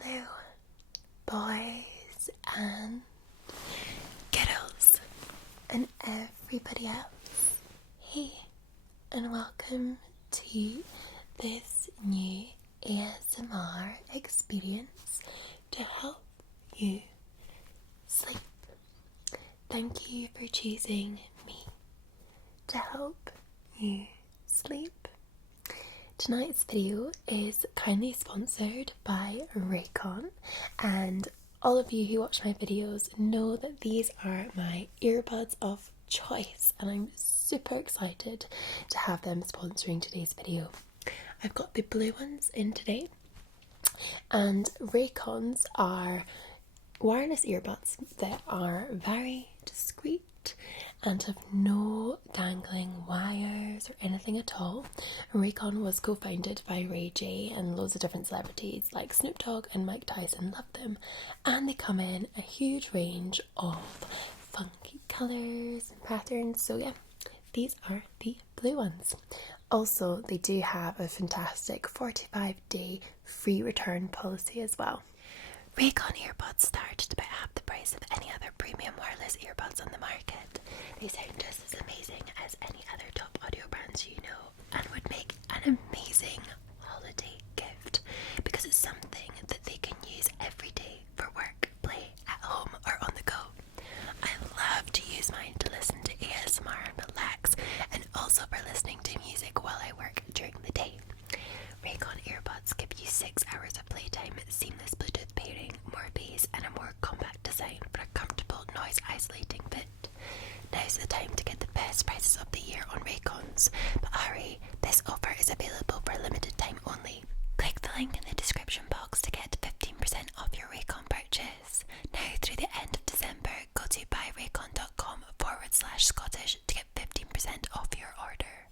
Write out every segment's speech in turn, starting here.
Hello, boys and girls and everybody else. Hey, and welcome to this new ASMR experience to help you sleep. Thank you for choosing me to help you sleep. Tonight's video is kindly sponsored by Raycon, and all of you who watch my videos know that these are my earbuds of choice, and I'm super excited to have them sponsoring today's video. I've got the blue ones in today, and Raycons are wireless earbuds that are very discreet and have no dangling wires or anything at all. Raycon was co-founded by Ray J, and loads of different celebrities like Snoop Dogg and Mike Tyson love them, and they come in a huge range of funky colours and patterns. So yeah, these are the blue ones. Also, they do have a fantastic 45-day free return policy as well. Raycon earbuds start at about half the price of any other premium wireless earbuds on the market. They sound just as amazing as any other top audio brands you know, and would make an amazing holiday gift because it's something that they can use every day for work, play, at home or on the go. I love to use mine to listen to ASMR and relax, and also for listening to music while I work during the day. Raycon earbuds give you 6 hours of playtime, seamless Bluetooth pairing, more bass and a more compact design for a comfortable noise isolating fit. Now's the time to get the best prices of the year on Raycons, but hurry, this offer is available for a limited time only. Click the link in the description box to get 15% off your Raycon purchase. Now through the end of December, go to buyraycon.com/Scottish to get 15% off your order.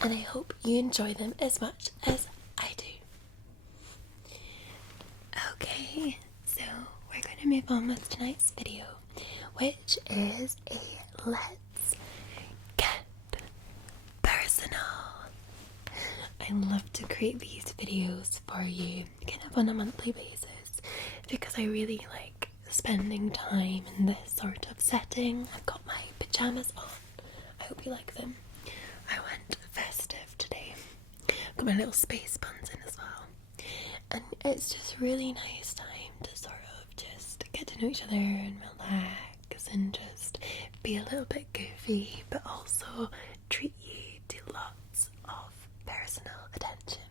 And I hope you enjoy them as much as I do. Okay, so we're going to move on with tonight's video, which is a Let's Get Personal. I love to create these videos for you kind of on a monthly basis because I really like spending time in this sort of setting. I've got my pajamas on. I hope you like them. I went festive today. Got my little space buns in as well. And it's just really nice time to sort of just get to know each other and relax and just be a little bit goofy, but also treat you to lots of personal attention.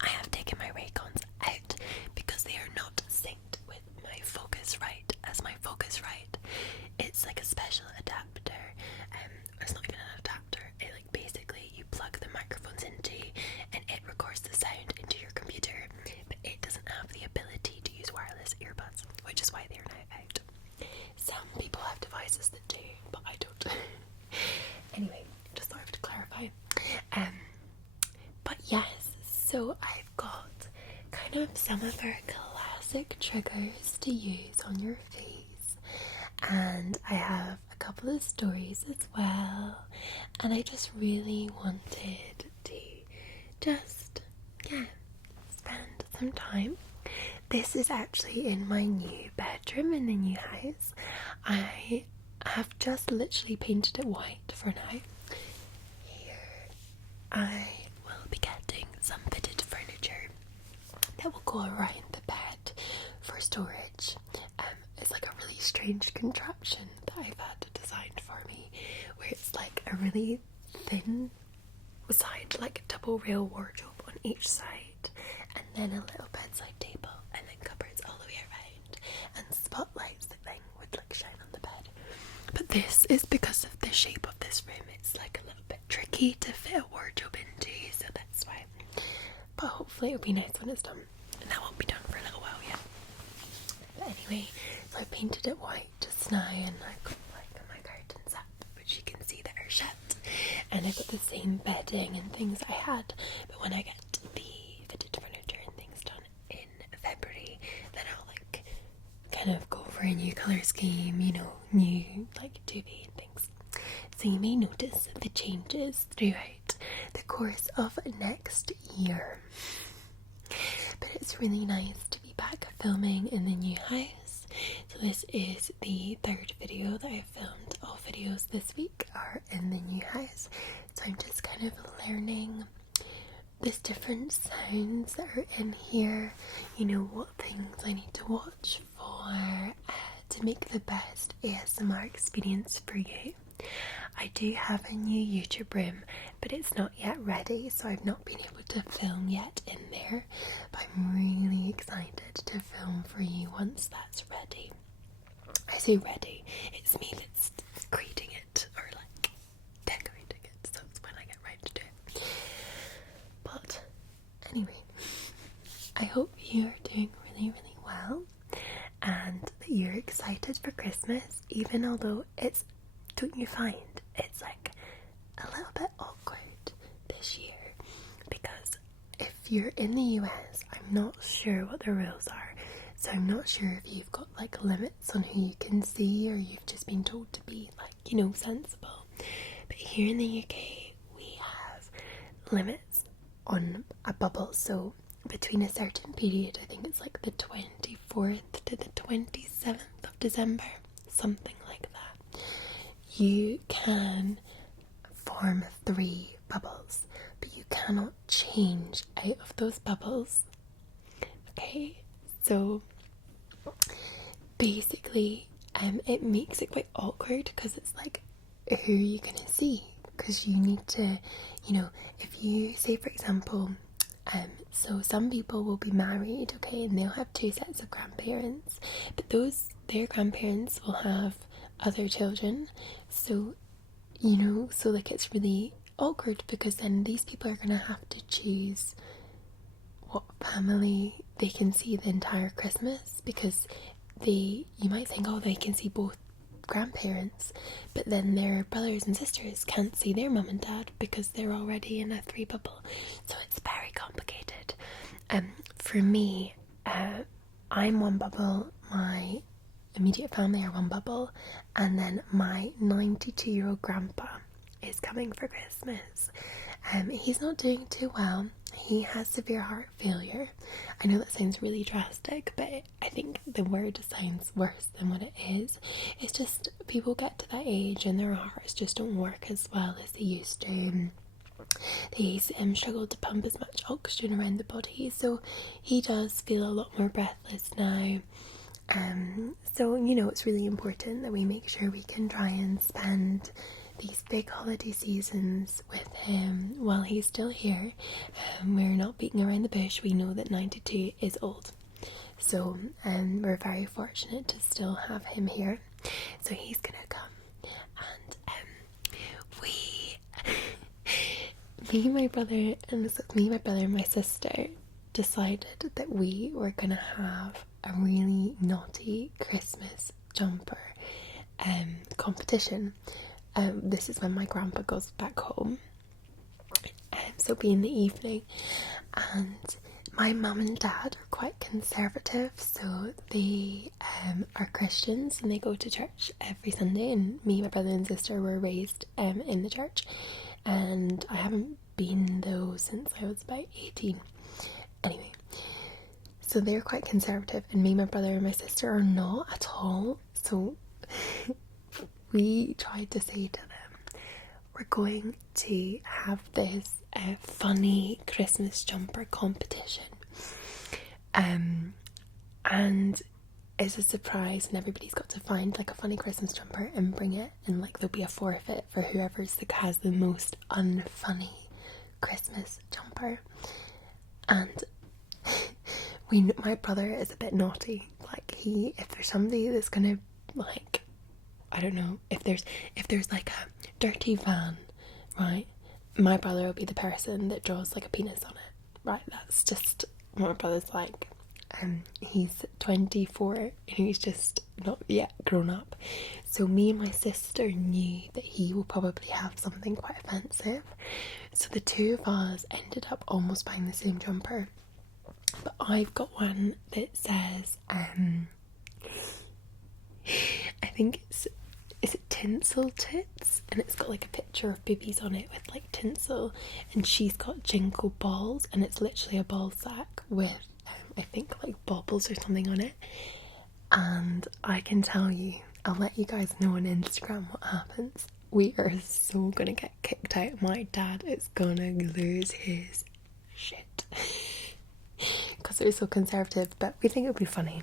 I have taken my Raycons out because they are not synced with my Focusrite, as my Focusrite, it's like a special adapter. It's not even an adapter. It basically you plug the microphones into and it records the sound into your computer, but it doesn't have the ability to use wireless earbuds, which is why they're now out. Some people have devices that do, but I don't. Anyway, just thought I would clarify. But yes, so I've got kind of some of our classic triggers to use on your face, and I have a couple of stories as well, and I just really wanted to just spend some time. This is actually in my new bedroom in the new house. I have just literally painted it white for now. Here I will be getting some fitted furniture that will go around the bed for storage. It's like a really strange contraption that I've had designed for me, where it's like a really thin side, like double rail wardrobe on each side, and then a little bedside table, and then cupboards all the way around, and spotlights that then would shine on the bed. But this is because of the shape of this room. It's like a little bit tricky to fit a wardrobe into, so that's why. But hopefully it'll be nice when it's done, and that won't be done for a little while yet. But anyway, so I painted it white just now, and I've got my curtains up, which you can see that are shut, and I've got the same bedding and things I had. But when I get the fitted furniture and things done in February, then I'll kind of go for a new colour scheme, new duvet and things. So you may notice the changes throughout the course of next year. But it's really nice to be back filming in the new house. So this is the third video that I filmed. All videos this week are in the new house. So I'm just kind of learning there's different sounds that are in here, you know, what things I need to watch for to make the best ASMR experience for you. I do have a new YouTube room, but it's not yet ready, so I've not been able to film yet in there, but I'm really excited to film for you once that's ready. I say ready, it's me that's creating it, or like decorating it, so it's when I get right to do it. But anyway, I hope you're doing really, really well and that you're excited for Christmas, even although it's, don't you find, it's like a little bit awkward this year, because if you're in the US, I'm not sure what the rules are, so I'm not sure if you've got like limits on who you can see, or you've just been told to be like, you know, sensible. But here in the UK, we have limits on a bubble, so between a certain period, I think it's like the 24th to the 27th of December, something like that, you can form 3 bubbles, but you cannot change out of those bubbles. Okay, so basically it makes it quite awkward, because it's like, who are you gonna see? Because you need to, you know, if you say, for example, so some people will be married, okay, and they'll have 2 sets of grandparents, but their grandparents will have other children, so, you know, so like it's really awkward, because then these people are gonna have to choose what family they can see the entire Christmas, because you might think, oh, they can see both grandparents, but then their brothers and sisters can't see their mum and dad because they're already in a 3 bubble, so it's very complicated. For me, I'm one bubble, my immediate family are one bubble, and then my 92-year-old grandpa is coming for Christmas. He's not doing too well. He has severe heart failure. I know that sounds really drastic, but I think the word sounds worse than what it is. It's just people get to that age and their hearts just don't work as well as they used to. They struggle to pump as much oxygen around the body, so he does feel a lot more breathless now. So, you know, it's really important that we make sure we can try and spend these big holiday seasons with him while he's still here. We're not beating around the bush. We know that 92 is old, so we're very fortunate to still have him here. So he's gonna come, and my brother and my sister decided that we were gonna have a really naughty Christmas jumper competition. This is when my grandpa goes back home, so it'll be in the evening, and my mum and dad are quite conservative, so they are Christians and they go to church every Sunday, and me, my brother and sister were raised in the church, and I haven't been though since I was about 18. Anyway, so they're quite conservative, and me, my brother and my sister are not at all, so we tried to say to them, we're going to have this funny Christmas jumper competition, and it's a surprise, and everybody's got to find like a funny Christmas jumper and bring it, and like there'll be a forfeit for whoever's has the most unfunny Christmas jumper. And my brother is a bit naughty, like if there's somebody that's gonna, like, I don't know, if there's like a dirty van, right, my brother will be the person that draws like a penis on it, right? That's just what my brother's like. He's 24 and he's just not yet grown up, so me and my sister knew that he will probably have something quite offensive, so the two of us ended up almost buying the same jumper, but I've got one that says I think is it tinsel tits, and it's got like a picture of boobies on it with like tinsel, and she's got jingle balls, and it's literally a ball sack with I think like baubles or something on it. And I can tell you, I'll let you guys know on Instagram what happens. We are so gonna get kicked out. My dad is gonna lose his shit because they're so conservative, but we think it'll be funny.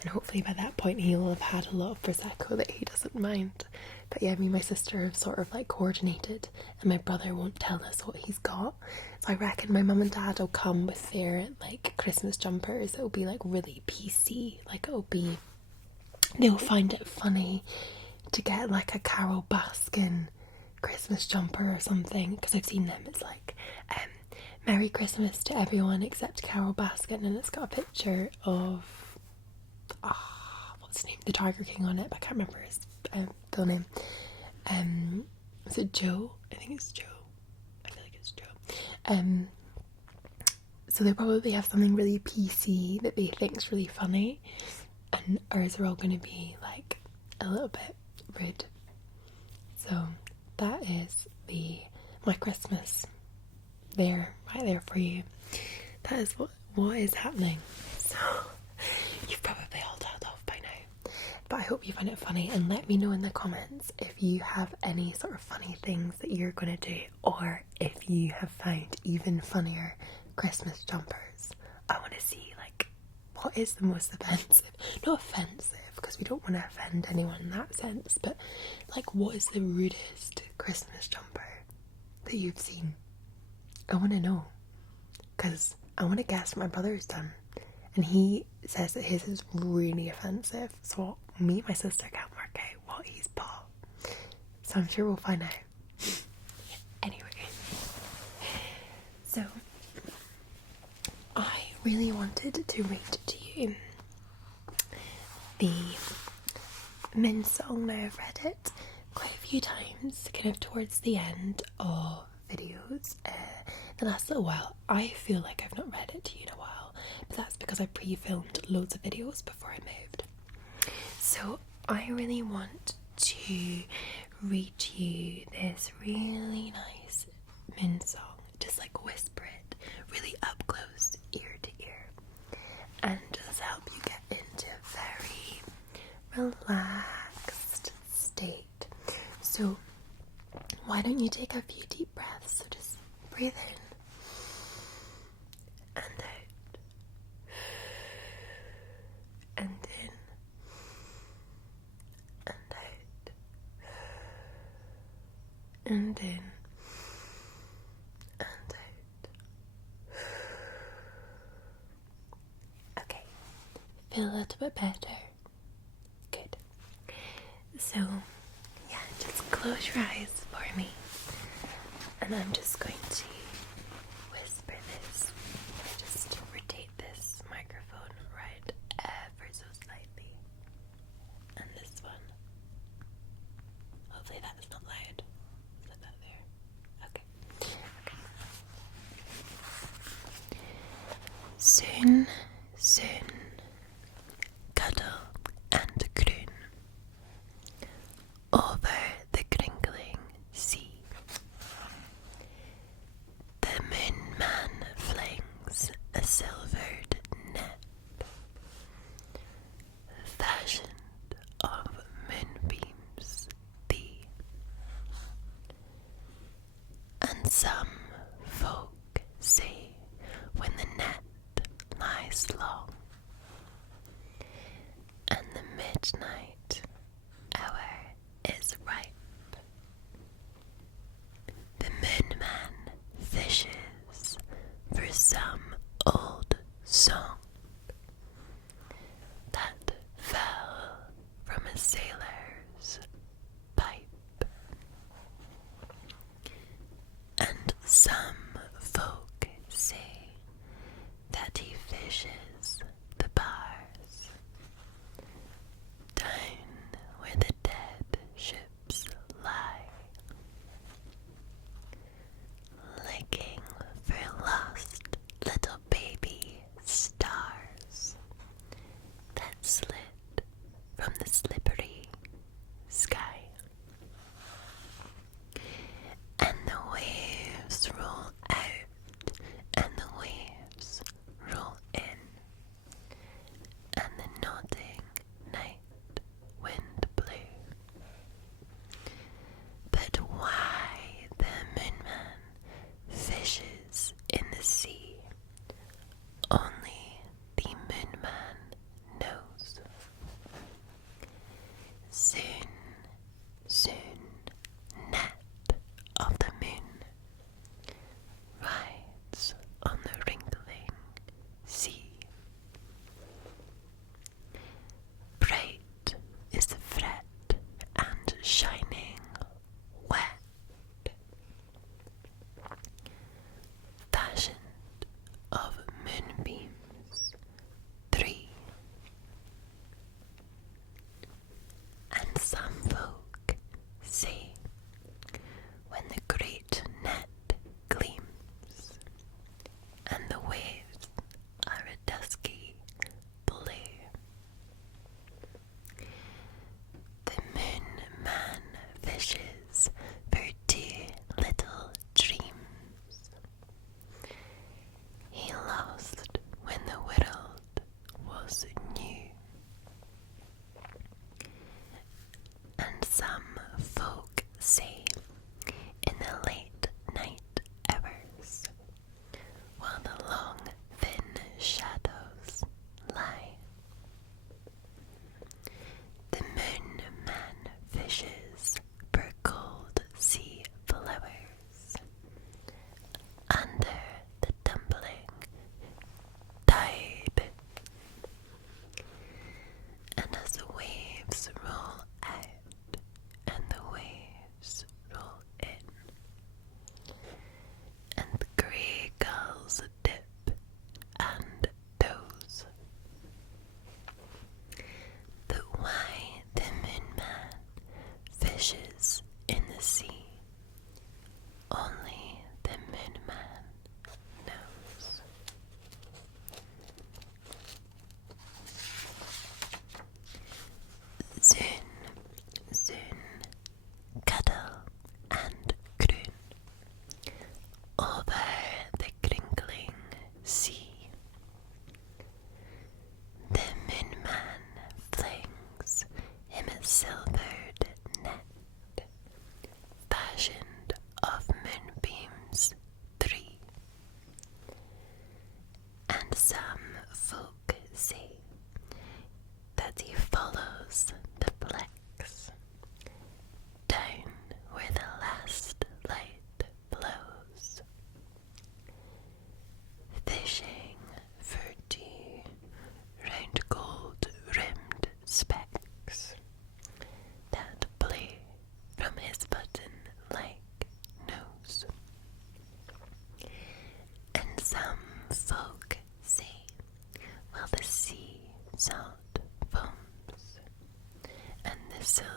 And hopefully by that point he'll have had a lot of Prosecco that he doesn't mind. But yeah, me and my sister have sort of like coordinated, and my brother won't tell us what he's got. So I reckon my mum and dad will come with their like Christmas jumpers. It'll be like really PC. Like they'll find it funny to get like a Carol Baskin Christmas jumper or something, because I've seen them. It's like Merry Christmas to everyone except Carol Baskin, and it's got a picture of what's his name, the Tiger King on it, but I can't remember his full name. Is it Joe? I think it's Joe. I feel like it's Joe. So they probably have something really PC that they think's really funny, and ours are all going to be like a little bit rude. So that is my Christmas there, right there for you. That is what is happening. So you've probably all told off by now, but I hope you find it funny, and let me know in the comments if you have any sort of funny things that you're going to do, or if you have found even funnier Christmas jumpers. I want to see like what is the most offensive, not offensive because we don't want to offend anyone in that sense, but like what is the rudest Christmas jumper that you've seen? I want to know, because I want to guess what my brother's done. And he says that his is really offensive. So me and my sister can't work out what he's bought. So I'm sure we'll find out. Anyway. So I really wanted to read to you the Min song. Now I've read it quite a few times, kind of towards the end of videos. The last little while, I feel like I've not read it to you in a while, but that's because I pre-filmed loads of videos before I moved. So I really want to read you this really nice Min song, just like whisper it really up close, ear to ear, and just help you get into a very relaxed state. So why don't you take a few deep breaths? So just breathe in and out, and in and out, and in and out. Okay, feel a little bit better. Good. So yeah, just close your eyes for me, and I'm just going to whisper this. Just rotate this microphone right ever so slightly, and this one. Hopefully that's not loud. Is that there? Okay. Soon, soon, cuddle and croon over the crinkling sea. The moon man flings a silvered net, fashioned of moonbeams thee. And some folk say when the net lies long, and the midnight hour is ripe, the moon man fishes for some old song that fell from a sailor's pipe. And some folk say that he fishes the bars down where the dead ships lie, licking for lost little baby stars that slid from the slippery sky. And the waves roll out, and the waves roll in, Some folk say that he follows the flecks down where the last light blows, fishing for two round gold-rimmed specks that play from his button-like nose. And some folk say, while the sea salt foams, and the silver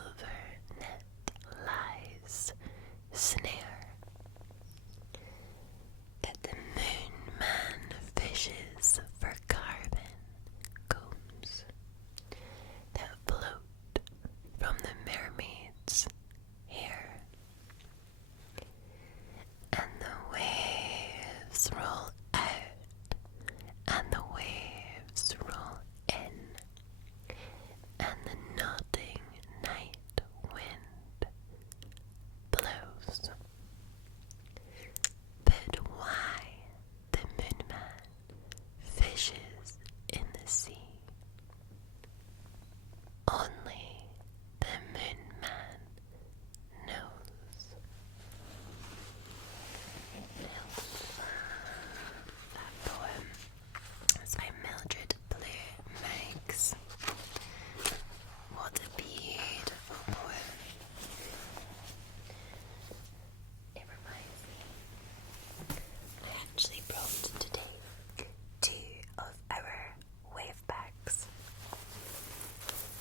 net lies snare, that the moon man fishes for carven combs that float from the mermaid's hair, and the waves roll out, and the waves roll in, and the nodding night wind blows. But why the moon man fishes in the sea, only the moon man knows. That poem is by Mildred Blue Meigs. What a beautiful poem. It reminds me, I actually brought today 2 of our wave bags.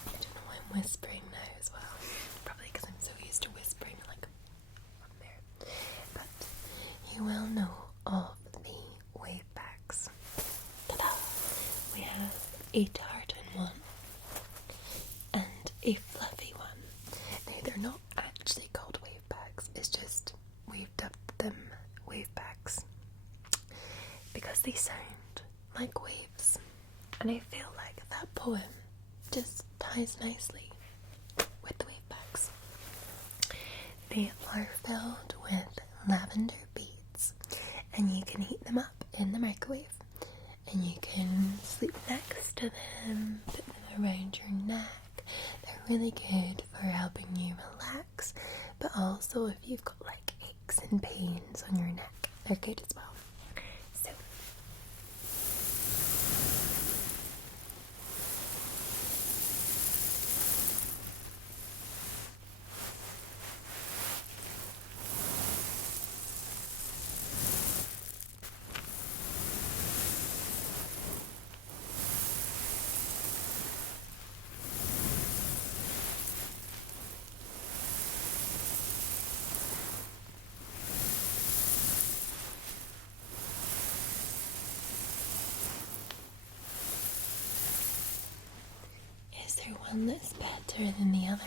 I don't know why I'm whispering now as well. Probably because I'm so used to whispering like up there. But you will know of the wave bags. Ta-da! We have a tartan one and a fluffy one. Now they're not actually called wave bags, it's just we've dubbed them wave bags because they sound like waves, and I feel like that poem just ties nicely with the wave bags. They are filled with lavender beads, and you can heat them up in the microwave, and you can sleep next to them, put them around your neck. They're really good for helping you relax, but also if you've got like aches and pains on your neck, they're good as well. So is there one that's better than the other?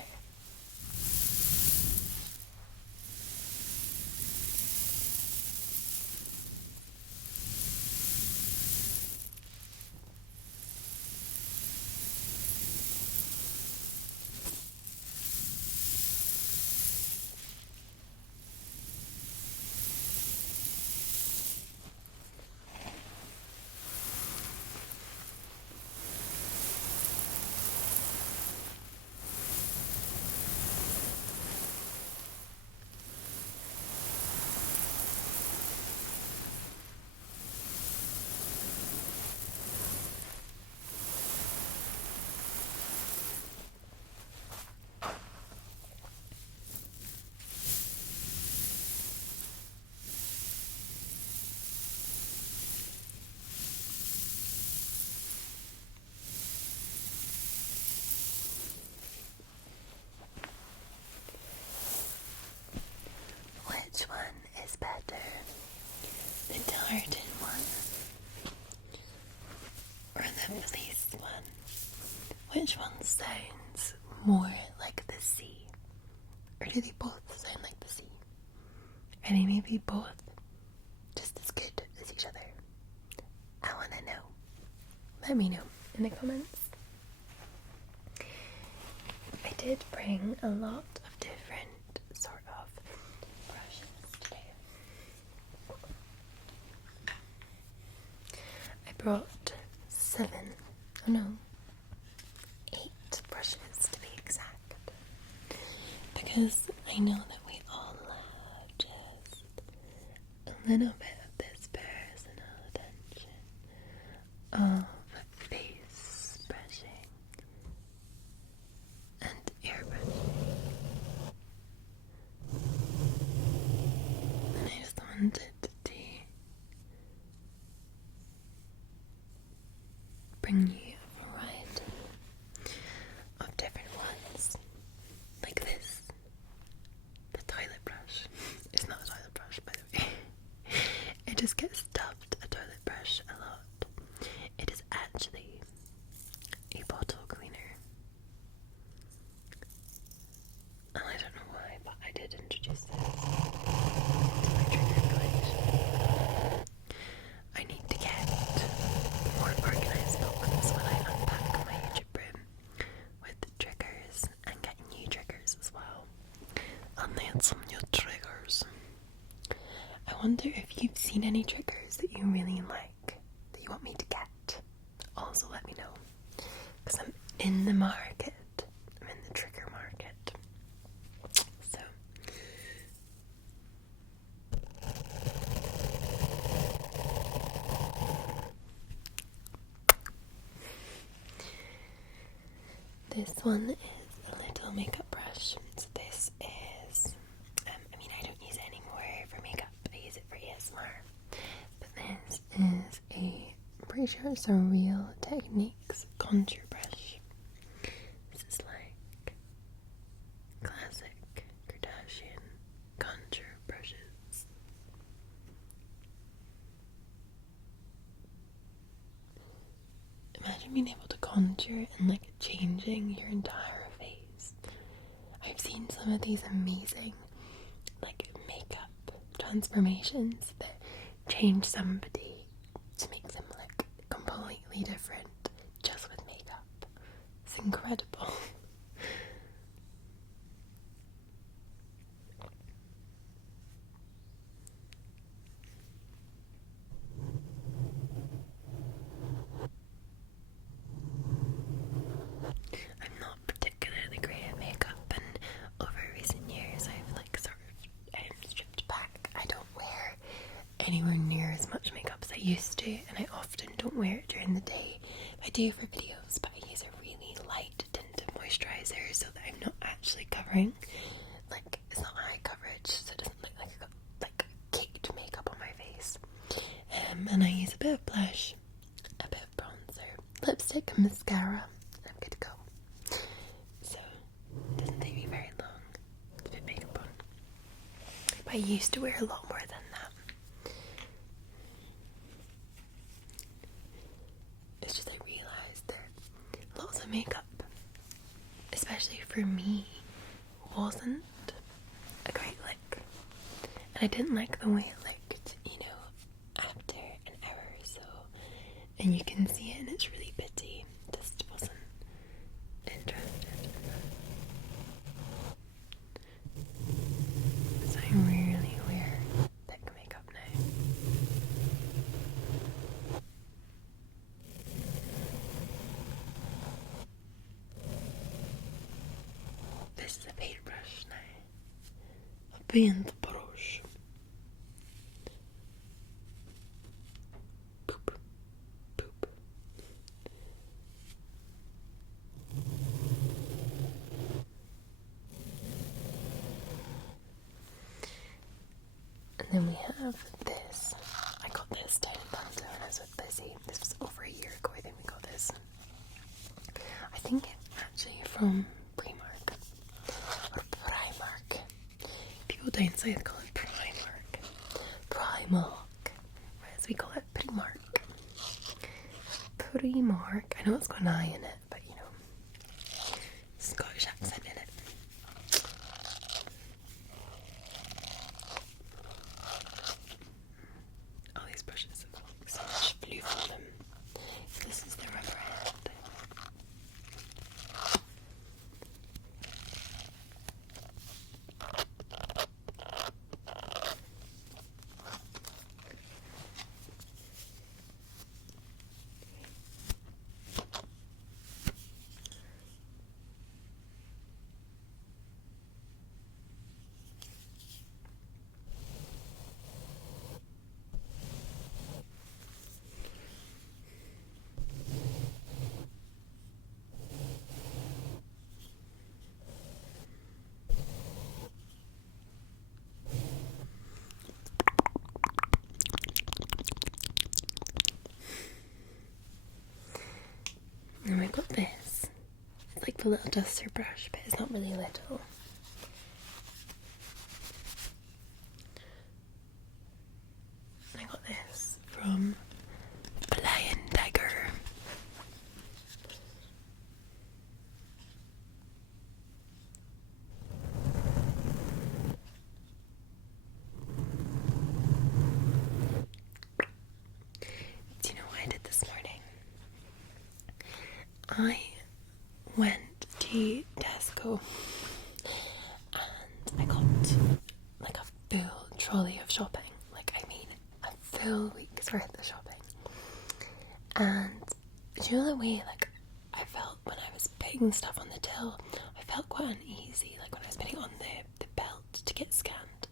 Which one is better? The tartan one or the fleece one? Which one sounds more like the sea? Or do they both sound like the sea? Are they maybe both just as good as each other? I want to know. Let me know in the comments. I did bring a lot of different sort of brushes today. I brought 7, oh no, 8 brushes to be exact. Because I know that we all love just a little bit of this personal attention of face brushing and ear brushing. And I just wanted to bring you a variety of different ones, like this. The toilet brush. It's not a toilet brush, by the way. It just gets dubbed a toilet brush a lot. It is actually a bottle cleaner. And I don't know why, but I did introduce this to my trigger collection. I need to get more organised books when I unpack my YouTube room with triggers and get new triggers as well. I'll need some new triggers. I wonder if you've seen any triggers that you really like, that you want me to get. Also let me know, because I'm in the market. I'm in the trigger market. So this one is a little makeup brush. So this is, I don't use it anymore for makeup. I use it for ASMR. But this is I'm pretty sure it's a Real Techniques contour brush. This is like classic Kardashian contour brushes. Imagine being able to contour and like changing your entire face. I've seen some of these amazing like makeup transformations that change somebody to make them look completely different just with makeup. It's incredible. I'm not particularly great at makeup, and over recent years I've like sort of stripped back. I don't wear anywhere near as much makeup as I used to, and I often don't wear it during the day. I do for videos, but I use a really light tinted moisturiser so that I'm not actually covering, like, it's not high coverage, so it doesn't look like I've got like caked makeup on my face. And I use a bit of blush, a bit of bronzer, lipstick and mascara. I'm good to go. So it doesn't take me very long to put makeup on. But I used to wear a lot more than that. It's just I realised that lots of makeup, especially for me, wasn't a great look. And I didn't like the way it looked, after an hour or so. And you can see it and it's really bitty. Just wasn't interested. So I rarely wear thick makeup now. This is a paintbrush now. A paintbrush. Poop. Poop. And then we have this. I got this down in Banter when I was with Busy. This was over a year ago, I think we got this. I think it's actually from Primark. Or Primark. People down south call it Primark. Primark. Whereas we call it Primark. Primark. I know it's got an I in it, but Scottish accent in it. All these brushes have so much blue on them. This is the rubber hand. got this. It's like the little duster brush, but it's not really little. I got this from Lion Tiger. Do you know what I did this morning? I went to Tesco and I got like a full trolley of shopping. Like, I mean, a full week's worth of shopping. And do you know the way, like, I felt when I was putting stuff on the till? I felt quite uneasy, like when I was putting it on the belt to get scanned.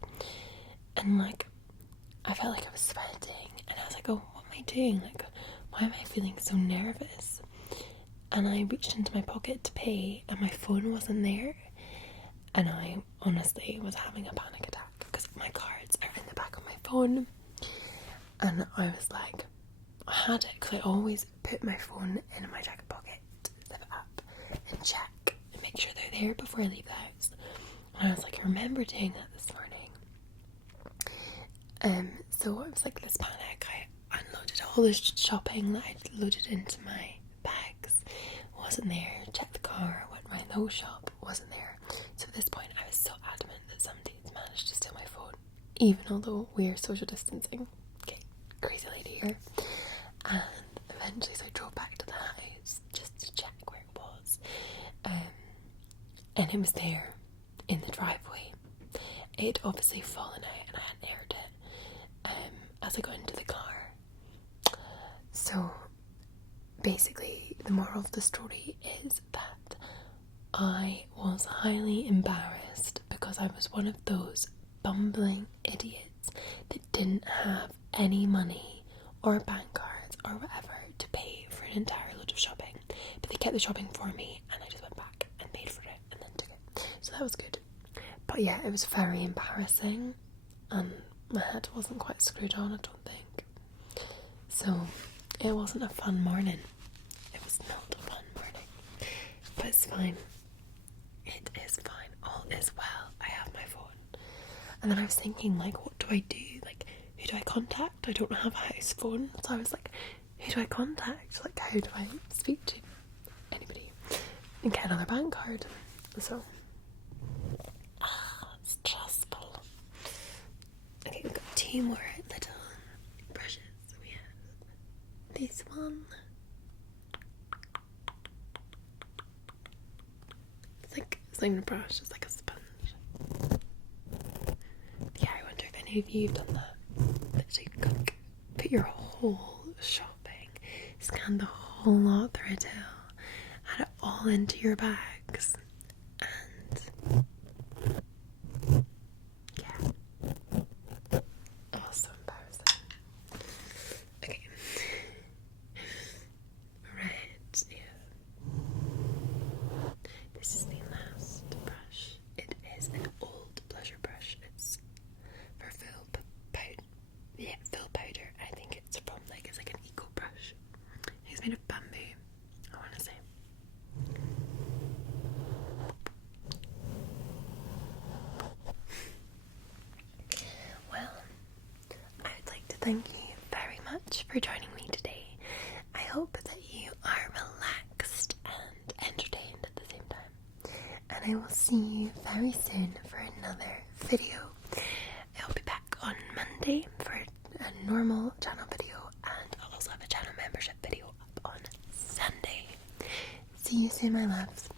And like, I felt like I was sweating, and I was like, oh, what am I doing? Like, why am I feeling so nervous? And I reached into my pocket to pay, and my phone wasn't there. And I honestly was having a panic attack because my cards are in the back of my phone. And I was like, I had it because I always put my phone in my jacket pocket, zip it up, and check and make sure they're there before I leave the house. And I was like, I remember doing that this morning. So it was like this panic. I unloaded all the shopping that I'd loaded into my bags. Wasn't there. Checked the car, went around the whole shop, wasn't there. So at this point I was so adamant that somebody had managed to steal my phone, even although we're social distancing. Okay, crazy lady here. And eventually, so I drove back to the house just to check where it was. And it was there in the driveway. It had obviously fallen out and I hadn't aired it as I got into the car. So basically, the moral of the story is that I was highly embarrassed because I was one of those bumbling idiots that didn't have any money or bank cards or whatever to pay for an entire load of shopping. But they kept the shopping for me and I just went back and paid for it and then took it. So that was good. But yeah, it was very embarrassing and my head wasn't quite screwed on, I don't think. So it wasn't a fun morning. It was not a fun morning. But it's fine. It is fine. All is well. I have my phone. And then I was thinking, like, what do I do? Like, who do I contact? I don't have a house phone. So I was like, who do I contact? Like, how do I speak to anybody and get another bank card? So, it's stressful. Okay, we've got two more little brushes. We have this one. It's not even a brush, it's like a sponge. Yeah, I wonder if any of you have done that. Literally, put your whole shopping, scan the whole lot through a till, add it all into your bags, and yeah. Oh, so embarrassing. Okay. Right, yeah. This is the last brush. It is an old blusher brush. It's for full powder. Yeah, full powder. I think it's from it's like an eco brush. It's made of bamboo, I want to say. Well, I would like to thank you very much for joining me today. I hope that you are relaxed and entertained at the same time. And I will see you very soon for another video. I'll be back on Monday for a normal channel video, and I'll also have a channel membership video up on Sunday. See you soon, my loves.